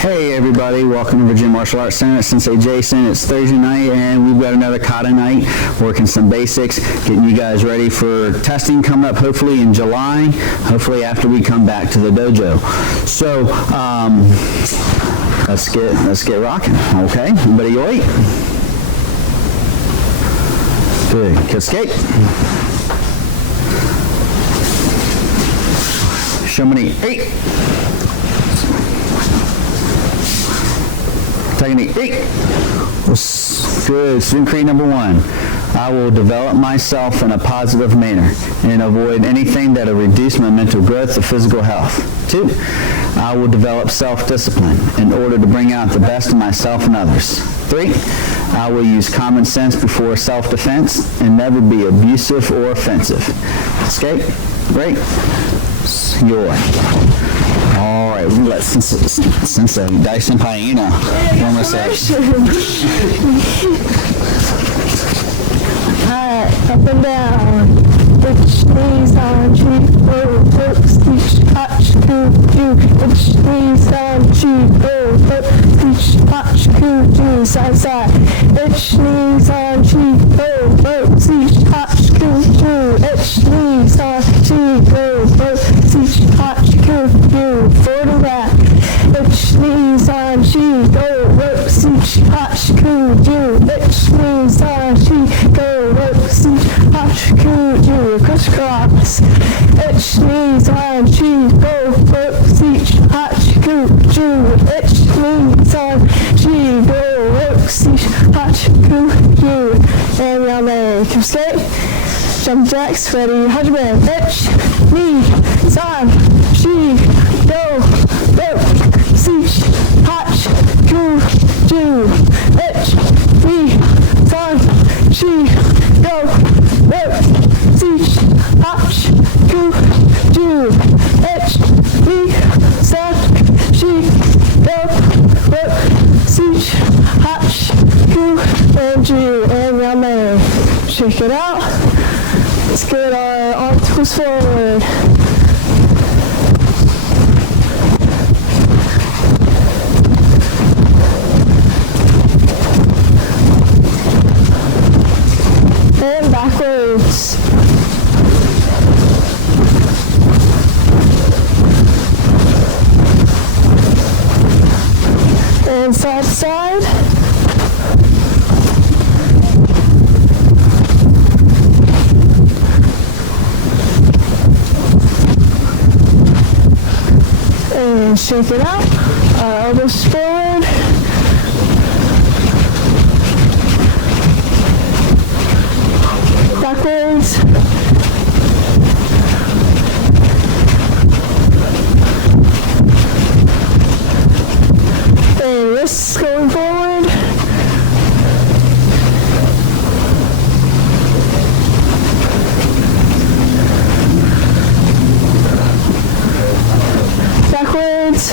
Hey everybody, welcome to Virginia Martial Arts Center. It's Sensei Jason. It's Thursday night and we've got another kata night, working some basics, getting you guys ready for testing coming up hopefully in July, hopefully after we come back to the dojo. So let's get rocking, okay? Everybody wait. Good, escape. Show me 8. Technique 8. Good. Student creed number 1. I will develop myself in a positive manner and avoid anything that will reduce my mental growth or physical health. 2. I will develop self-discipline in order to bring out the best of myself and others. 3. I will use common sense before self-defense and never be abusive or offensive. Escape. Great. Joy. All right, we'll let Sensei Dai Sempai Anna one more session. Up and down, which knees on cheek, teach, touch, which knees on cheek, teach, touch, side, side, which knees on cheek, teach, touch, which knees on cheek, teach, touch, forward and back, which knees on cheek, teach, touch, which knees on cheek, crisscross, itch, knees, on, cheek, go, work, teach, hotch, itch, knees, on, cheek, go, work, teach, hotch, and round leg, come straight, jump jacks, ready, 100 bend, itch, knees, on, cheek, go, work, teach, hotch, itch, knees, on, cheek, go, work, teach, hotch, itch, knee, son, she, go, work, teach, hotch, and round leg. Shake it out. Let's get our arms forward. And backwards. And side to side. And shake it out. Elbows forward. Backwards. And wrists going forward. Backwards.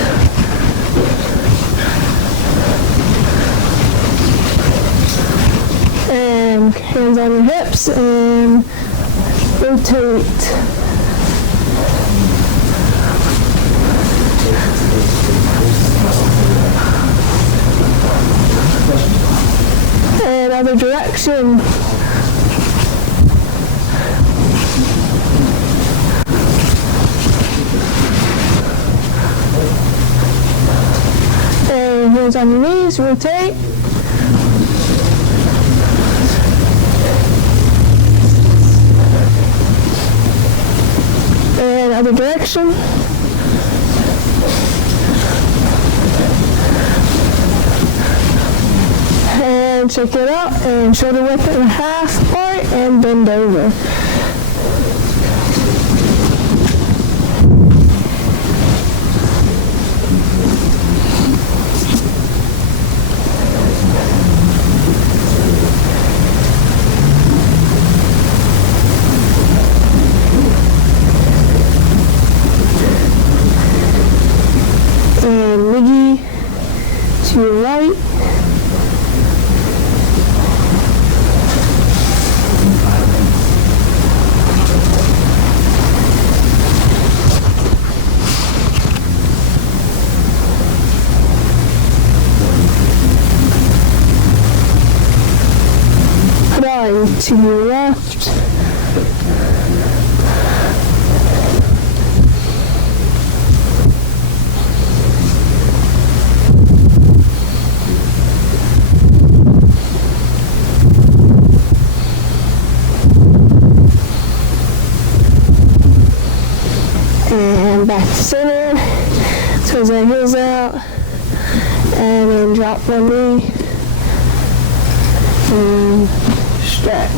And hands on your hips and rotate. And other direction. And hands on your knees, rotate. And other direction. And check it out, and shoulder width in half apart, and bend over. And Miggy to your right. line to your left. And back to center, toes our heels out, and then drop one knee, and stretch.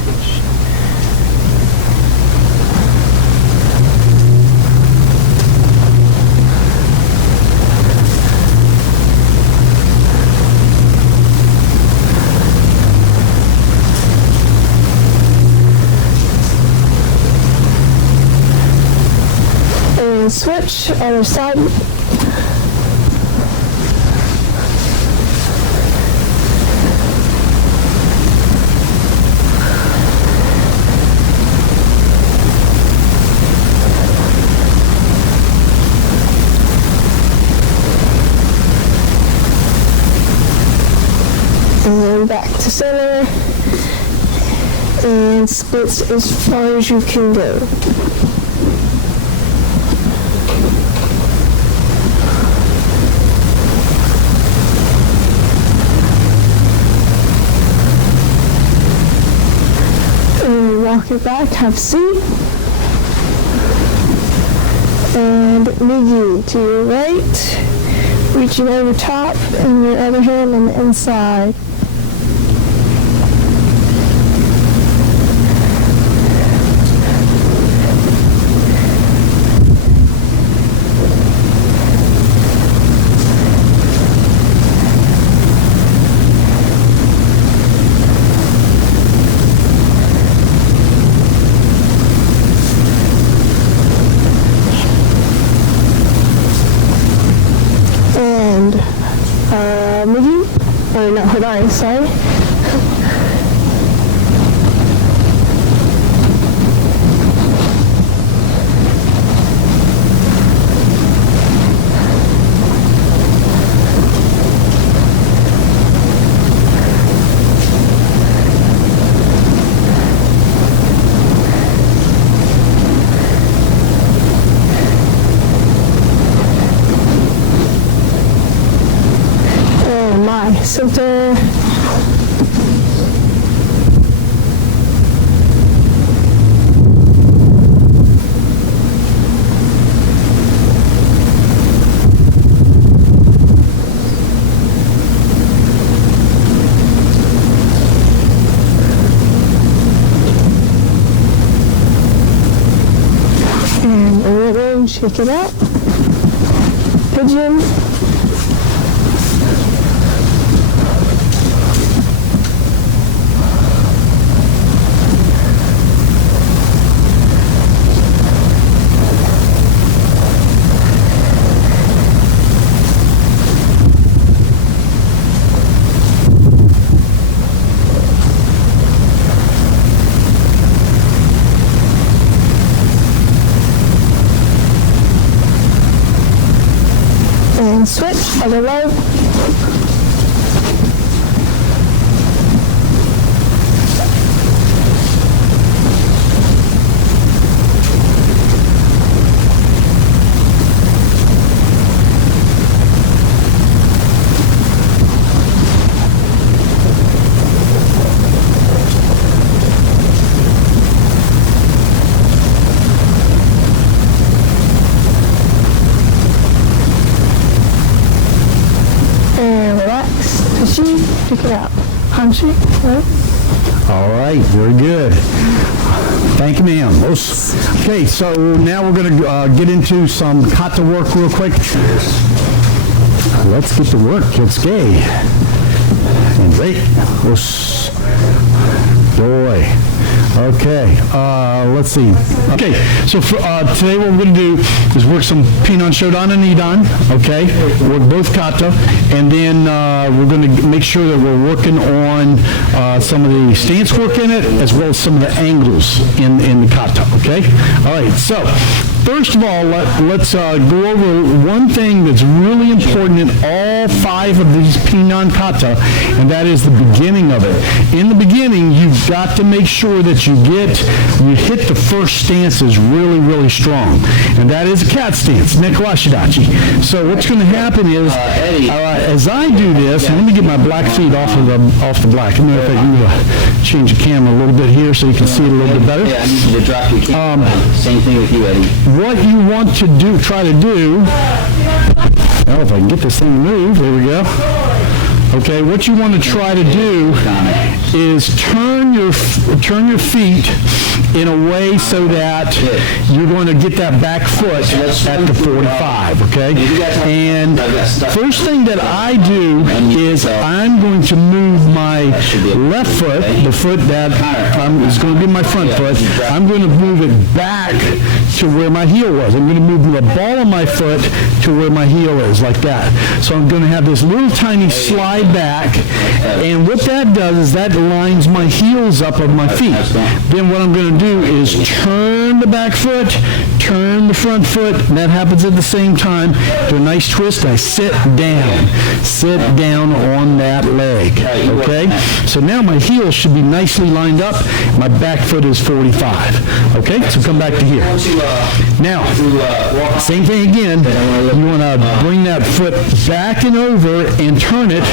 And switch, other side. And then back to center, and splits as far as you can go. And walk it back, have a seat. And knee to your right, reaching over top, and your other hand on the inside. Sorry. And my center. Shake it out. Pigeon. And switch, other leg. Pick it up. Hanshi, right? All right, very good. Thank you, ma'am. Okay, so now we're going to get into some kata work real quick. Let's get to work. Let's go. And wait. Boy. Okay, let's see. Okay, so for, today what we're going to do is work some Pinan, Shodan, and Nidan, okay? Work both kata, and then we're going to make sure that we're working on some of the stance work in it, as well as some of the angles in the kata, okay? All right, so first of all, let's go over one thing that's really important in all 5 of these Pinan Kata, and that is the beginning of it. In the beginning, you've got to make sure that you hit the first stances really, really strong, and that is a cat stance, Nekawashidachi. So what's going to happen is, as I do this, let me get my black feet off the black. Let me know if I can change the camera a little bit here so you can see it a little bit better. Yeah, I need you to drop your camera. Same thing with you, Eddie. What you want to try to do, well, if I can get this thing to move, there we go. Okay, what you want to try to do is turn your feet in a way so that you're going to get that back foot at the 45, okay? And first thing that I do is I'm going to move my left foot, the foot that is going to be my front foot, I'm going to move it back to where my heel was. I'm going to move the ball of my foot to where my heel is, like that. So I'm going to have this little tiny slide back, and what that does is that lines my heels up of my feet. Then what I'm going to do is turn the back foot, turn the front foot, and that happens at the same time. Do a nice twist, I sit down on that leg, okay? So now my heels should be nicely lined up, my back foot is 45, okay? So come back to here. Now, same thing again, you want to bring that foot back and over and turn it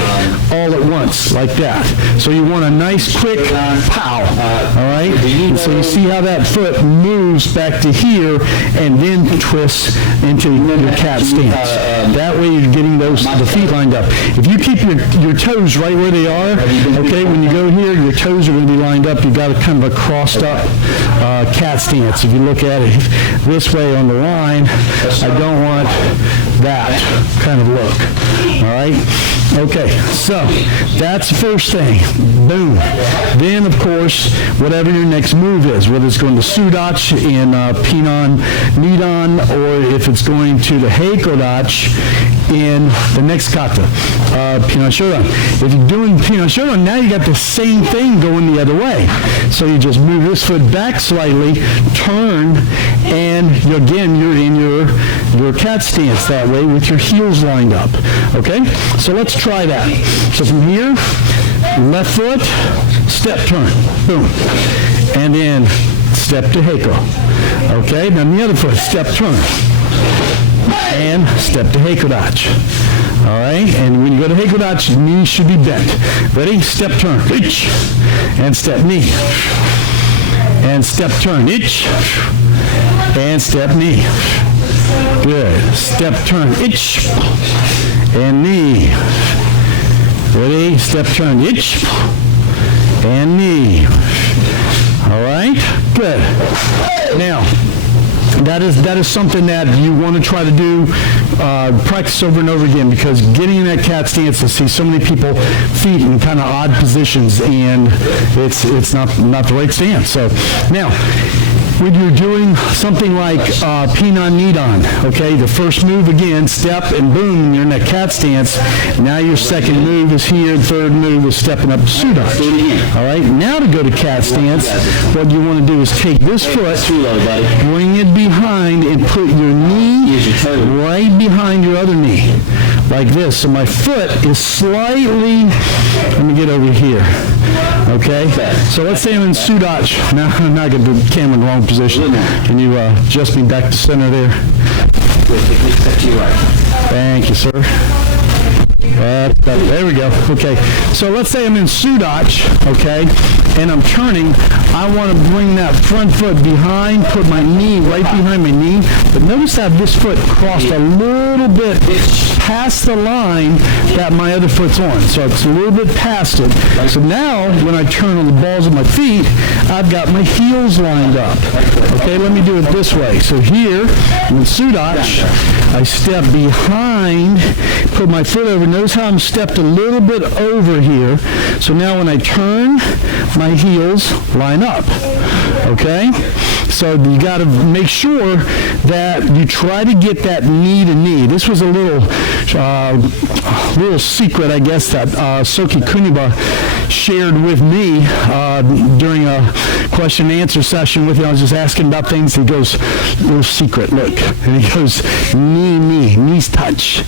all at once, like that. So you want a nice quick pow, all right? And so you see how that foot moves back to here and then twists into your cat stance. That way you're getting the feet lined up. If you keep your toes right where they are, okay, when you go here, your toes are going to be lined up. You've got a kind of a crossed up cat stance. If you look at it this way on the line, I don't want that kind of look, all right? Okay, so that's the first thing. Boom. Then, of course, whatever your next move is, whether it's going to Sudachi in Pinan Nidan, or if it's going to the Heikodachi in the next kata, Pinan Shodan. If you're doing Pinan Shodan, now you got the same thing going the other way. So you just move this foot back slightly, turn, and again, you're in your cat stance that way with your heels lined up. Okay? So let's try that. So from here, left foot, step turn, boom. And then step to Heiko. Okay, then the other foot, step turn. And step to Heikodachi. All right, and when you go to Heikodachi, knees should be bent. Ready? Step turn, itch. And step knee. And step turn, itch. And step knee. Good. Step turn, itch. And knee. Ready? Step turn, itch. And knee. All right? Good. Now, that is something that you want to try to do, practice over and over again, because getting in that cat stance, I see so many people feet in kind of odd positions, and it's not the right stance. So now, when you're doing something like Pinan Nidan, okay, the first move again, step and boom, you're in that cat stance. Now your second move is here, third move is stepping up to Sudachi. All right, now to go to cat stance, what you want to do is take this foot, bring it behind, and put your knee right behind your other knee, like this. So my foot is slightly, let me get over here. Okay, so let's say I'm in Sudachi. Now I'm not going to do the camera in the wrong position. Can you adjust me back to center there? Thank you, sir. There we go. Okay, so let's say I'm in Sudachi, okay, and I'm turning. I want to bring that front foot behind, put my knee right behind my knee, but notice that this foot crossed a little bit past the line that my other foot's on, so it's a little bit past it. So now, when I turn on the balls of my feet, I've got my heels lined up. Okay, let me do it this way. So here, in Sudachi, I step behind, put my foot over. Notice how I'm stepped a little bit over here. So now when I turn, my heels line up. okay? So you got to make sure that you try to get that knee to knee. This was a little secret, I guess, that Soki Kuniba shared with me during a question and answer session with him. I was just asking about things. He goes, little secret, look. And he goes, knees touch,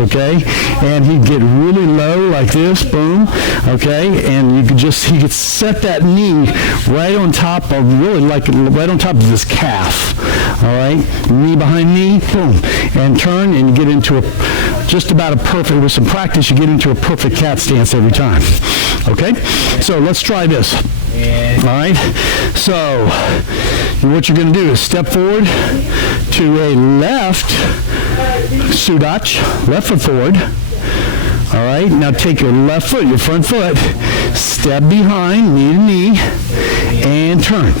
okay? And he'd get really low like this, boom, okay? And he could set that knee right on top of, right on top of this calf, all right? Knee behind knee, boom, and turn, and you get into just about a perfect, with some practice, you get into a perfect cat stance every time, okay? So let's try this. All right, so what you're going to do is step forward to a left Sudach, left foot forward. All right, now take your left foot, your front foot, step behind, knee to knee, and turn.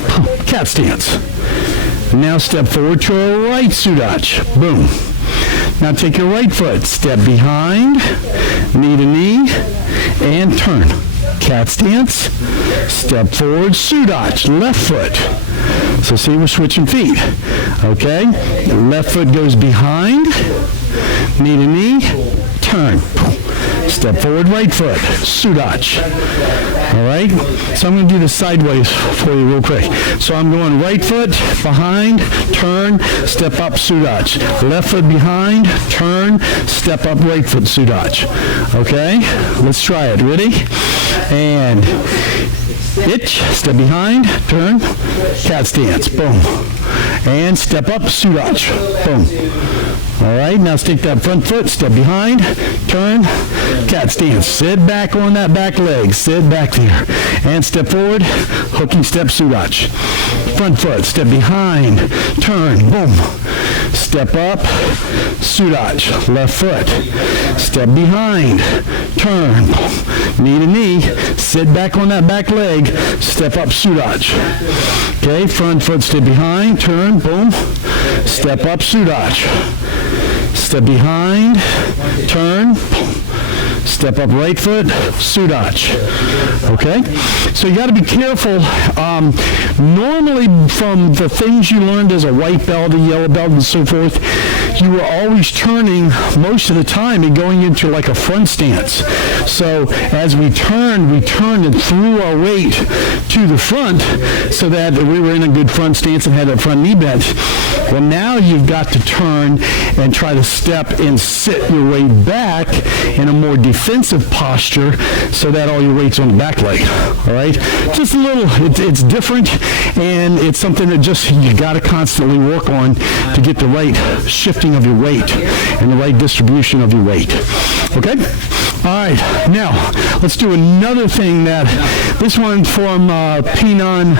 Cat stance. Now step forward to a right Sudach. Boom. Now take your right foot, step behind, knee to knee, and turn. Cat stance, step forward, Sudach, left foot. So see, we're switching feet. Okay, left foot goes behind, knee to knee, turn. Step forward, right foot, Sudach. All right, so I'm going to do this sideways for you real quick. So I'm going right foot, behind, turn, step up, Sudach. Left foot behind, turn, step up, right foot, Sudach. Okay, let's try it. Ready? And itch, step behind, turn, cat stance, boom. And step up, Sudach, boom. All right, now stick that front foot, step behind, turn, cat stance. Sit back on that back leg, sit back there. And step forward, hooking step, Sudach. Front foot, step behind, turn, boom. Step up, Sudach. Left foot, step behind, turn, knee to knee, sit back on that back leg, step up, Sudach. Okay, front foot, step behind, turn, boom, step up, Sudach. Step behind, turn, step up right foot, Sudach. Okay? So you got to be careful. Normally from the things you learned as a white belt, a yellow belt, and so forth, you were always turning most of the time and going into like a front stance. So as we turned and threw our weight to the front so that we were in a good front stance and had that front knee bent. Well, now you've got to turn and try to step and sit your weight back in a more defensive posture so that all your weight's on the back leg. All right? Just a little, it's different, and it's something that just you got to constantly work on to get the right shifting of your weight and the right distribution of your weight. Okay? All right, now let's do another thing this one from Pinan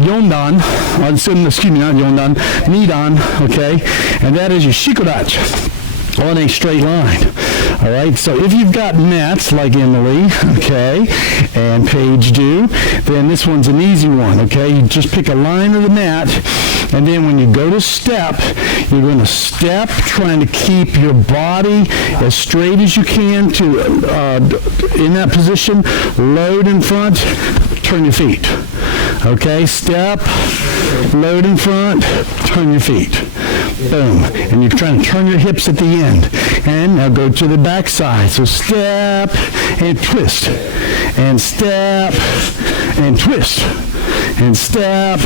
Yondan, excuse me, not Yondan, Nidan, okay, and that is your Shikodach on a straight line. All right, so if you've got mats like Emily, okay, and Paige do, then this one's an easy one, okay? You just pick a line of the mat, and then when you go to step, you're going to step trying to keep your body as straight as you can to in that position, load in front, turn your feet. Okay, step, load in front, turn your feet. Boom. And you're trying to turn your hips at the end. And now go to the back side. So step and twist. And step and twist. And step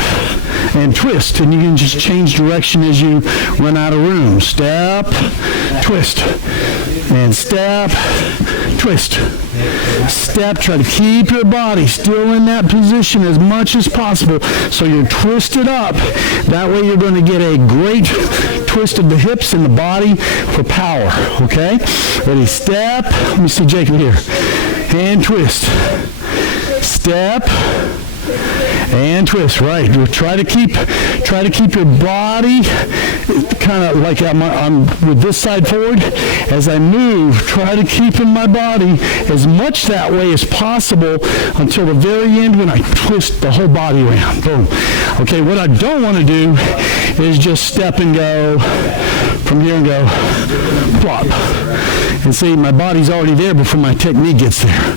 and twist. And you can just change direction as you run out of room. Step, twist. And step, twist. Step, try to keep your body still in that position as much as possible so you're twisted up. That way you're going to get a great twist of the hips and the body for power, okay? Ready, step. Let me see Jacob here. And twist. Step. And twist, right. Try to keep your body kind of like I'm with this side forward. As I move, try to keep in my body as much that way as possible until the very end when I twist the whole body around. Boom. Okay, what I don't want to do is just step and go from here and go plop. And see, my body's already there before my technique gets there.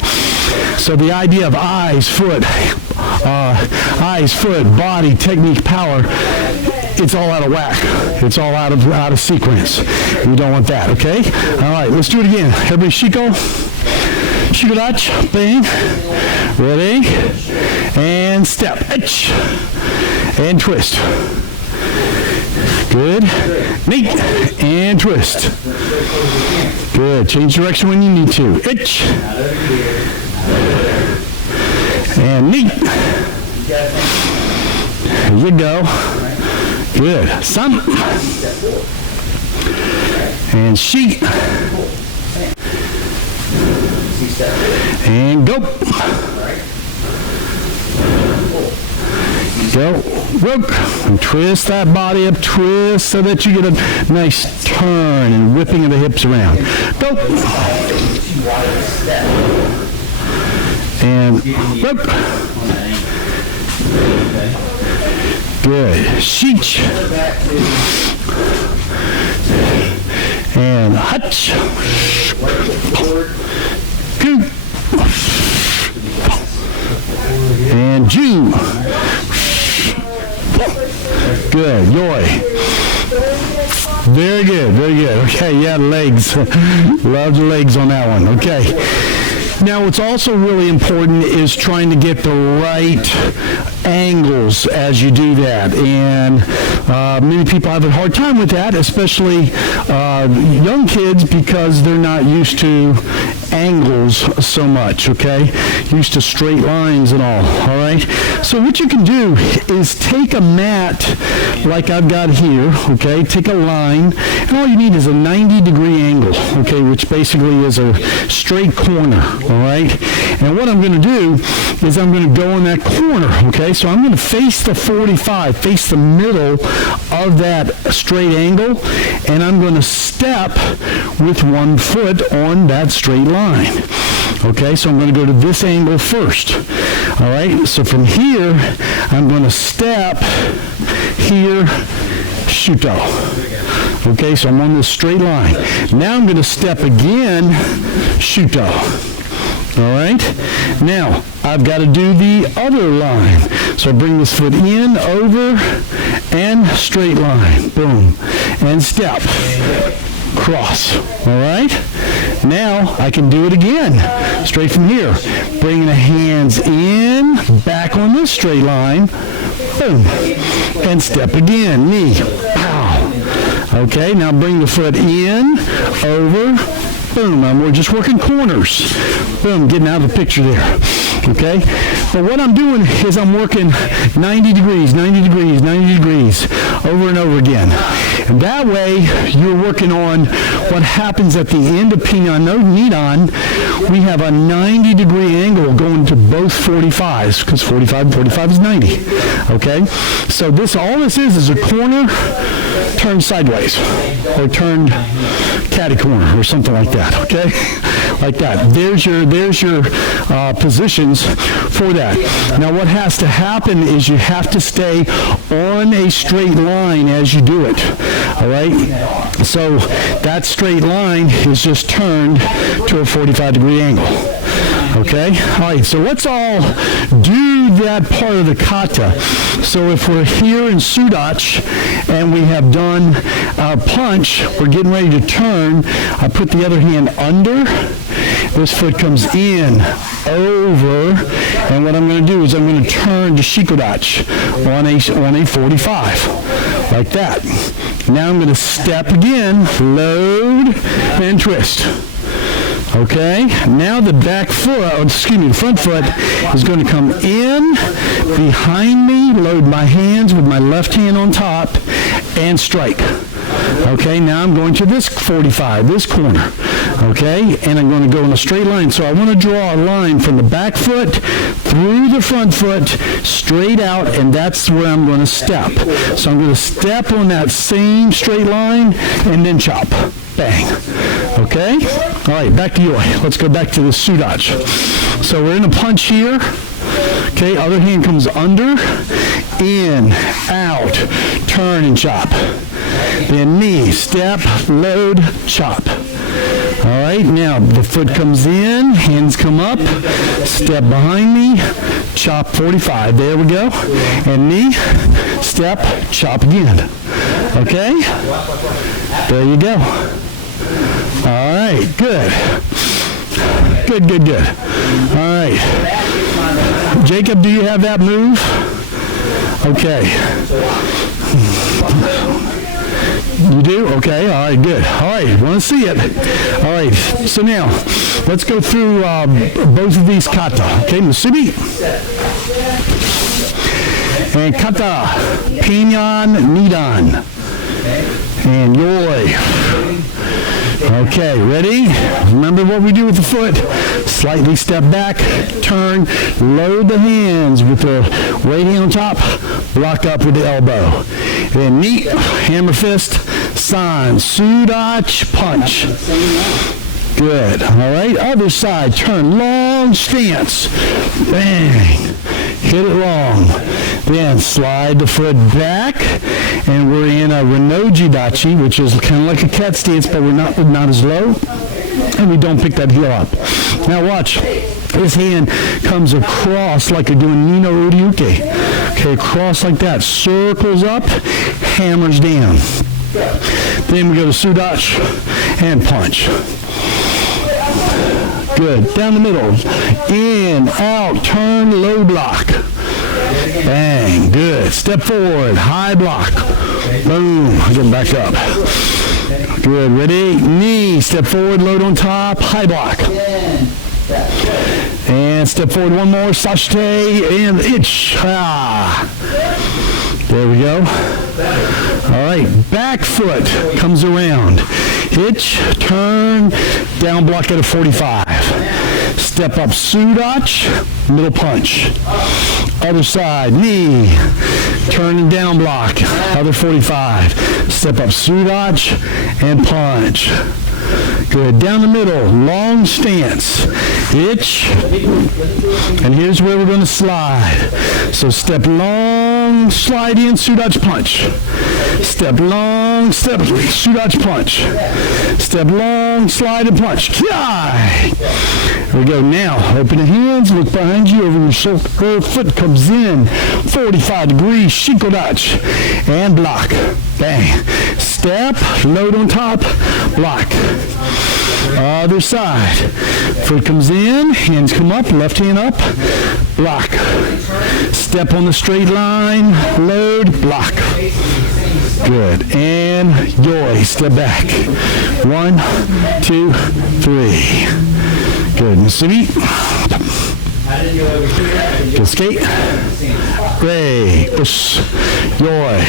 So the idea of eyes, foot, eyes, foot, body, technique, power, it's all out of whack. It's all out of sequence. We don't want that, okay? All right, let's do it again. Everybody shiko. Shiko-dach, bang. Ready? And step. And twist. Good. Neat. And twist. Good. Change direction when you need to. Itch. And neat. There you go. Good. Some. And sheet. And go. Go. Work. And twist that body up. Twist so that you get a nice turn and whipping of the hips around. Go. And work. Good. Sheech. And hutch. Coop. And Jew. Good. Yoi. Very good. Very good. Okay, yeah, legs. Love the legs on that one. Okay. Now, what's also really important is trying to get the right angles as you do that. And many people have a hard time with that, especially young kids, because they're not used to angles so much, okay? Used to straight lines and all right? So what you can do is take a mat like I've got here, okay? Take a line, and all you need is a 90-degree angle, okay, which basically is a straight corner, all right? And what I'm going to do is I'm going to go in that corner, okay? So I'm going to face the 45, face the middle of that straight angle, and I'm going to step with one foot on that straight line. Okay, so I'm going to go to this angle first. All right, so from here, I'm going to step here, shuto. Okay, so I'm on this straight line. Now I'm going to step again, shuto. All right, now I've got to do the other line. So I bring this foot in, over, and straight line. Boom, and step. Cross. All right? Now I can do it again. Straight from here. Bringing the hands in, back on this straight line. Boom. And step again. Knee. Pow. Okay, now bring the foot in, over, boom. We're just working corners. Boom, getting out of the picture there. Okay? But what I'm doing is I'm working 90 degrees, 90 degrees, 90 degrees over and over again. And that way, you're working on what happens at the end of Pinan Nidan. We have a 90-degree angle going to both 45s, because 45 and 45 is 90. Okay? So all this is a corner turned sideways, or turned catty corner, or something like that. Okay? Like that. There's your positions for that. Now what has to happen is you have to stay on a straight line as you do it. All right? So that straight line is just turned to a 45-degree angle. Okay? All right, so let's all do that part of the kata. So if we're here in Sudach and we have done our punch, we're getting ready to turn. I put the other hand under. This foot comes in, over, and what I'm going to do is I'm going to turn to Shikodach on a 45, like that. Now I'm going to step again, load, and twist. Okay, now the the front foot is going to come in behind me, load my hands with my left hand on top, and strike. Okay, now I'm going to this 45, this corner. Okay, and I'm going to go in a straight line. So I want to draw a line from the back foot through the front foot, straight out, and that's where I'm going to step. So I'm going to step on that same straight line and then chop. Bang. Okay? All right, back to Yoi. Let's go back to the Sudach. So we're in a punch here. Okay, other hand comes under, in, out, turn and chop. Then knee, step, load, chop. All right, now the foot comes in, hands come up, step behind me, chop 45. There we go. And knee, step, chop again. Okay? There you go. All right, good. Good, good, good. All right. Jacob, do you have that move? Okay. You do? Okay, all right, good. All right, want to see it. All right, so now, let's go through both of these kata. Okay, musubi. And kata, Pinan, Nidan. And yoi. Okay, ready? Remember what we do with the foot. Slightly step back, turn, load the hands with the right hand on top, block up with the elbow. Then knee, hammer fist, san, sudach, punch. Good. All right, other side, turn, long stance. Bang. Hit it long. Then slide the foot back, and we're in a Renoji Dachi, which is kind of like a cat stance, but we're not as low, and we don't pick that heel up. Now watch. His hand comes across like you're doing Nino Uryuke. Okay, across like that. Circles up, hammers down. Then we go to Sudach and punch. Good. Down the middle. In, out, turn, low block. Bang. Good. Step forward. High block. Boom. Get back up. Good. Ready? Knee. Step forward. Load on top. High block. And step forward one more. Sashite. And itch. Ah. There we go. All right. Back foot comes around. Hitch, turn, down block at a 45. Step up, sudach, middle punch. Other side, knee, turn and down block, other 45. Step up, sudach, and punch. Good. Down the middle, long stance. Hitch, and here's where we're going to slide. So step long, slide in, sudach, punch. Step long, step, sudach, punch. Step long, slide and punch. Here we go. Now, open the hands, look behind you, over your shoulder, foot comes in, 45 degrees, shikodachi, and block. Bang. Step, load on top, block. Other side. Foot comes in, hands come up, left hand up, block. Step on the straight line, load, block. Good. And yoi, step back. 1, 2, 3. Good. Musubi. Good skate. Ray. Ush. Yoi.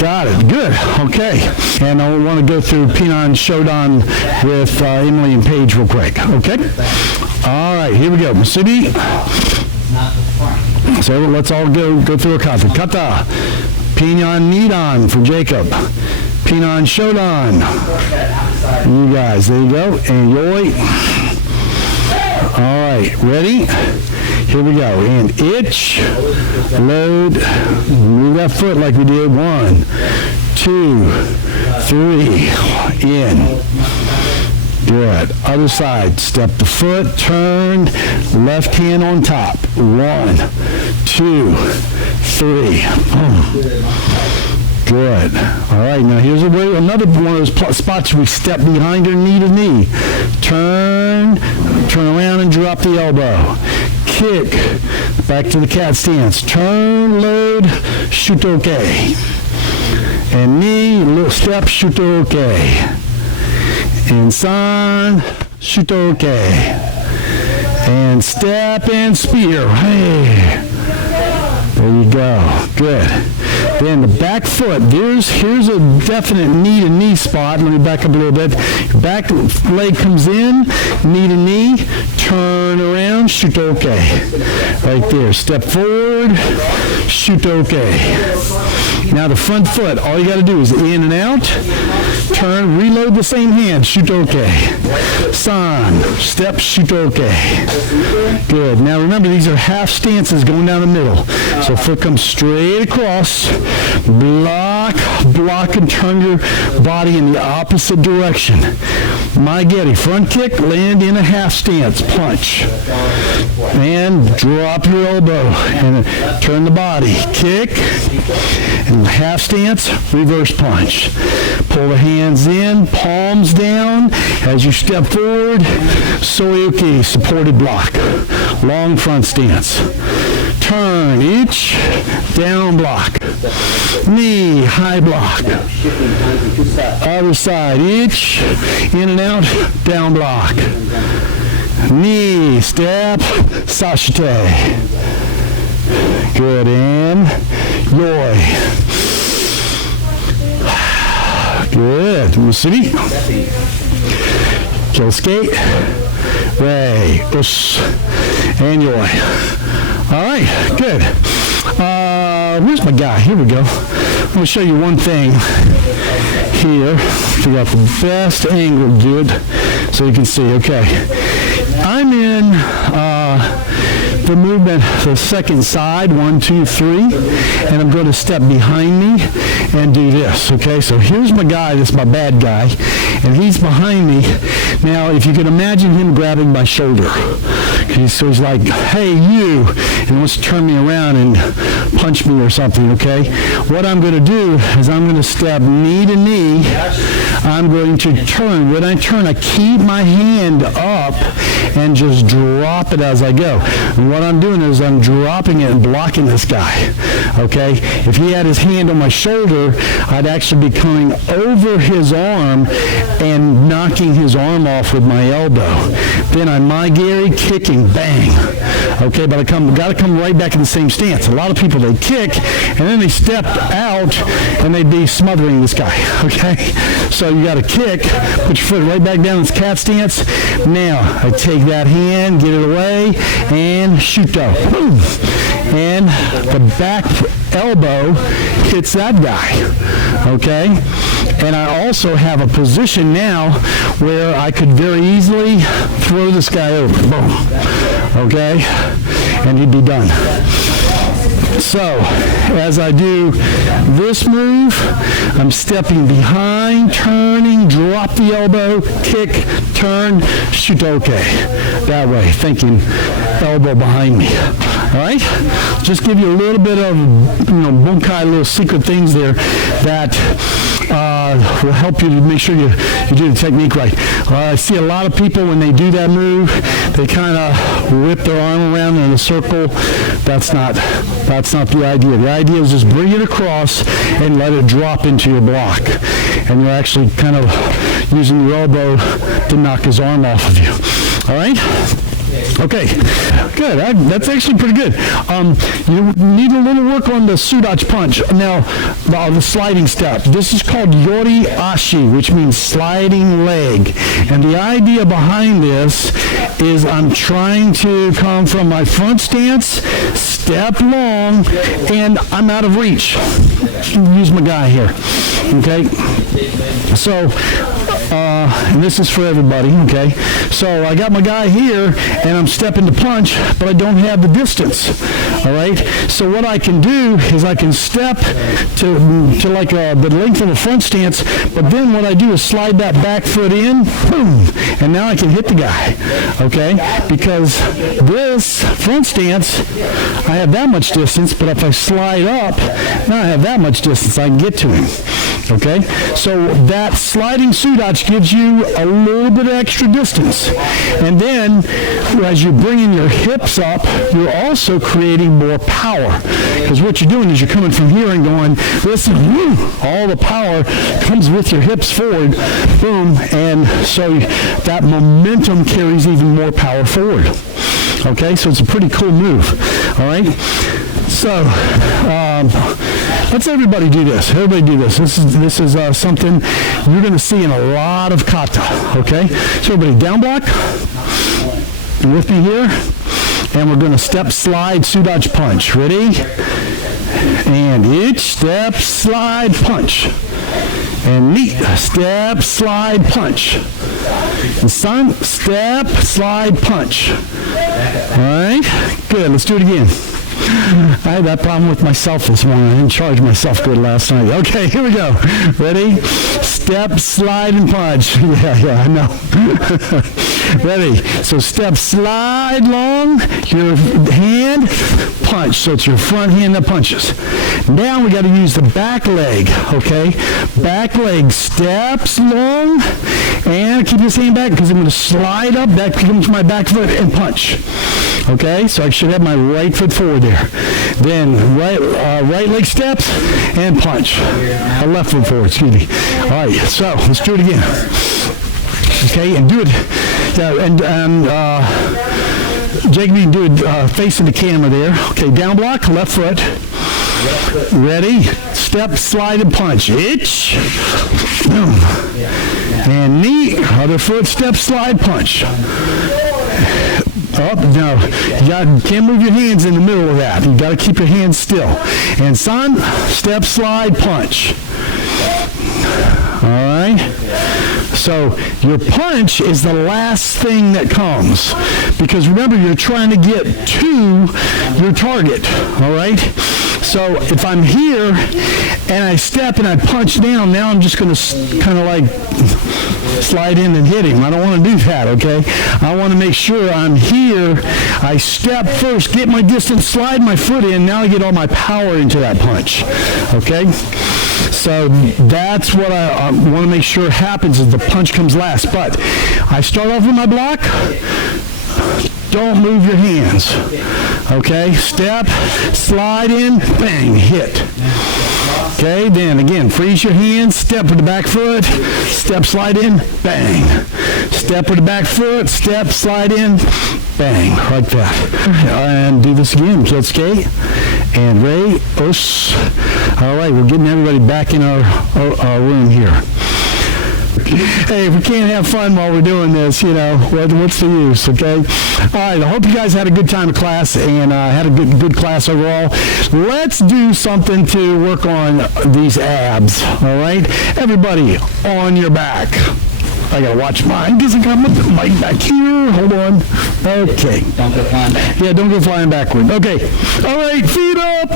Got it. Good. Okay. And I want to go through Pinan Shodan with Emily and Paige real quick. Okay? All right. Here we go. Musubi. So let's all go through a kata. Kata. Pinan Nidan for Jacob. Pinan Shodan. You guys. There you go. And yoi. All right. Ready? Here we go. And itch, load, move that foot like we did. 1, 2, 3, in. Good. Other side. Step the foot, turn, left hand on top. 1, 2, 3. Boom. Good. All right. Now here's another one of those spots we step behind her knee to knee. Turn around and drop the elbow. Kick, back to the cat stance. Turn, load, shutoke. And knee, little step, shutoke. And san, shutoke. And step and spear. Hey. There you go. Good. Then the back foot. Here's a definite knee to knee spot. Let me back up a little bit. Back leg comes in, knee to knee, turn around, shutoke. Right there. Step forward, shutoke. Now the front foot, all you got to do is in and out, turn, reload the same hand, shutoke. San, step, shitoke. Good. Now remember, these are half stances going down the middle. So foot comes straight across, block, and turn your body in the opposite direction. Maigeri, front kick, land in a half stance, punch. And drop your elbow and turn the body. Kick, and half stance, reverse punch. Pull the hands in, palms down. As you step forward, soyuki, supported block. Long front stance. Turn, each, down block. Knee, high block. Other side, each, in and out, down block. Knee, step, sashite. Good, and yoi. Good, musiri. Kill skate. Ray, ush, and yoi. All right, good. Where's my guy? Here we go. I'm going to show you one thing here. Figure out the best angle to do it so you can see. Okay. I'm in the movement, the second side, 1, 2, 3, and I'm going to step behind me and do this, okay? So here's my guy, this is my bad guy, and he's behind me. Now, if you can imagine him grabbing my shoulder, okay, so he's like, hey, you, and wants to turn me around and punch me or something, okay? What I'm going to do is I'm going to step knee to knee. I'm going to turn. When I turn, I keep my hand up and just drop it as I go. And what I'm doing is I'm dropping it and blocking this guy, okay? If he had his hand on my shoulder, I'd actually be coming over his arm and knocking his arm off with my elbow. Then I'm maigeri, kicking, bang, okay? But I got to come right back in the same stance. A lot of people, they kick, and then they step out, and they'd be smothering this guy, okay? So you got to kick, put your foot right back down in this cat stance. Now, I take that hand, get it away, and shuto. Boom. And the back elbow hits that guy, okay? And I also have a position now where I could very easily throw this guy over. Boom. Okay? And he'd be done. So, as I do this move, I'm stepping behind, turning, drop the elbow, kick, turn, shutoke. That way, thinking elbow behind me. All right? Just give you a little bit of, bunkai, little secret things there that will help you to make sure you do the technique right. I see a lot of people when they do that move, they kind of whip their arm around in a circle. That's not the idea. The idea is just bring it across and let it drop into your block. And you're actually kind of using your elbow to knock his arm off of you. All right? Okay, good. That's actually pretty good. You need a little work on the sudachi punch. Now, the sliding step. This is called yori ashi, which means sliding leg. And the idea behind this is I'm trying to come from my front stance, step long, and I'm out of reach. Use my guy here. Okay? So, and this is for everybody, okay? So I got my guy here, and I'm stepping to punch, but I don't have the distance, all right? So what I can do is I can step to like the length of the front stance, but then what I do is slide that back foot in, boom, and now I can hit the guy, okay? Because this front stance, I have that much distance, but if I slide up, now I have that much distance, I can get to him, okay? So that sliding sudachi gives you a little bit of extra distance. And then, as you're bringing your hips up, you're also creating more power. Because what you're doing is you're coming from here and going, listen, all the power comes with your hips forward, boom, and so that momentum carries even more power forward. Okay, so it's a pretty cool move, all right? So, let's everybody do this. Everybody do this. This is something you're going to see in a lot of kata, okay? So everybody, down block. You with me here? And we're going to step, slide, sudachi punch. Ready? And each step, slide, punch. And neat, step, slide, punch. And son, step, slide, punch. All right, good. Let's do it again. I had that problem with myself this morning. I didn't charge myself good last night. Okay, here we go. Ready? Step, slide, and punch. Yeah, I know. Ready? So step, slide long, your hand, punch. So it's your front hand that punches. Now we got to use the back leg, okay? Back leg steps long, and keep this hand back because I'm going to slide up. That becomes my back foot and punch. Okay, so I should have my right foot forward there. Then right leg steps and punch. Left foot forward, excuse me. All right, so let's do it again. Okay, and do it. Jacob, you can do it facing the camera there. Okay, down block, left foot. Ready? Step, slide, and punch. Itch. Boom. And knee, other foot, step, slide, punch. Up, no, you can't move your hands in the middle of that. You got to keep your hands still. And son, step, slide, punch. All right. So your punch is the last thing that comes, because remember, you're trying to get to your target. All right. So if I'm here and I step and I punch down, now I'm just going to kind of like slide in and hit him. I don't want to do that, okay? I want to make sure I'm here. I step first, get my distance, slide my foot in. Now I get all my power into that punch, okay? So that's what I want to make sure happens, is the punch comes last. But I start off with my block. Don't move your hands. Okay, step, slide in, bang, hit. Okay, then again, freeze your hands, step with the back foot, step, slide in, bang. Step with the back foot, step, slide in, bang, like that. And do this again, Kitsuke. And Ray, Os. All right, we're getting everybody back in our room here. Hey, if we can't have fun while we're doing this, you know, what's the use, okay? All right, I hope you guys had a good time in class and had a good class overall. Let's do something to work on these abs, all right? Everybody on your back. I gotta watch mine because I got my mic back here. Hold on. Okay. Don't go flying back. Yeah, don't go flying backward. Okay. All right, feet up.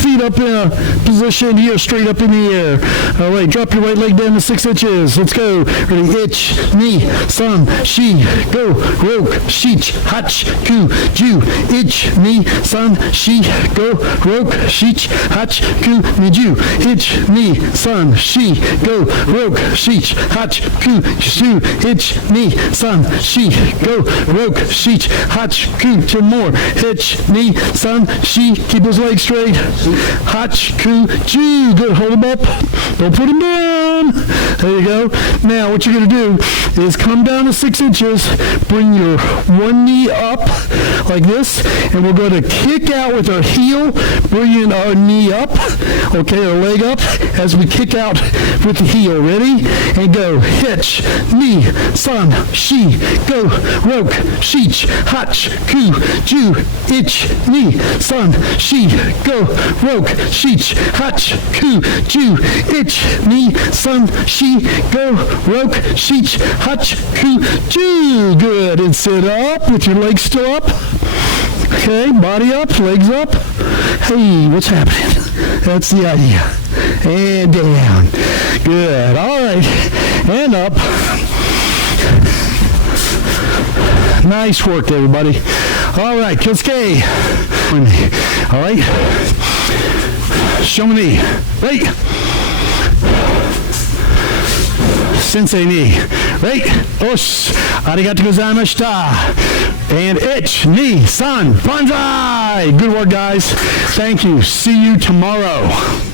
Feet up in a position here, straight up in the air. All right, drop your right leg down to 6 inches. Let's go. Ready? Ich, ni, san, shi, go, rok, shich, hach, ku, ju. Ich, ni, san, shi, go, rok, shich, hach, ku, ni, ju. Ich, ni, san, shi, go, rok, shich, hach, ku, ju. Ich, ni, san, shi, go, rok, shich, hach, ku. 10 more. Ich, ni, san, shi. Keep those legs straight. Hach, ku, ju. Good. Hold them up. Don't put them down. There you go. Now, what you're going to do is come down to 6 inches, bring your one knee up like this, and we're going to kick out with our heel, bringing our knee up, okay, our leg up, as we kick out with the heel. Ready? And go. Hitch, knee, san, shi, go, rok, shich, hach, ku, ju, ich, knee, san, shi, go, rok, shich, hach, ku, ju, ich, knee, san, shi, go, rok, shich, hach, ku, ju. Good. And sit up with your legs still up. Okay, body up, legs up. Hey, what's happening? That's the idea. And down. Good. All right. And up. Nice work, everybody. All right, Kyosuke. All right. Show me knee. Right. Sensei knee. Right. Osh. Arigatou gozaimashita. And ich, ni, san, banzai. Good work, guys. Thank you. See you tomorrow.